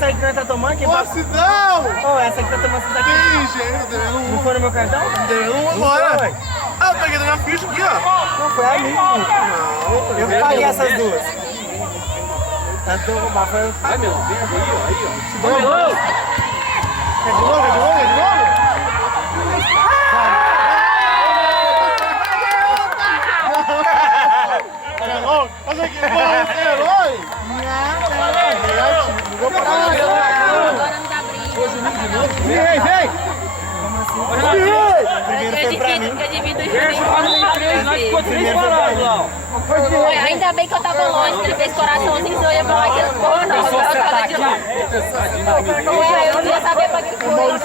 essa aí que nós tá tomando aqui? Posso não! Ô, essa que tá tomando essa daqui? Tem jeito, devendo um. Não foi no meu cartão? Devendo um agora. Ah, eu peguei da minha ficha aqui, ó. Não, foi a minha. Não, eu paguei essas duas. Tanto roubar foi... Ai, meu Deus, aí, ó. De novo? Quer de novo? Mas aqui, você é herói? Agora não dá briga. Vem! Primeiro foi pra mim. Eu divido o Juninho. Ainda bem que eu tava longe, que ele fez coraçãozinho, eu ia falar que ele ficou, não. Eu não ia saber pra que foi.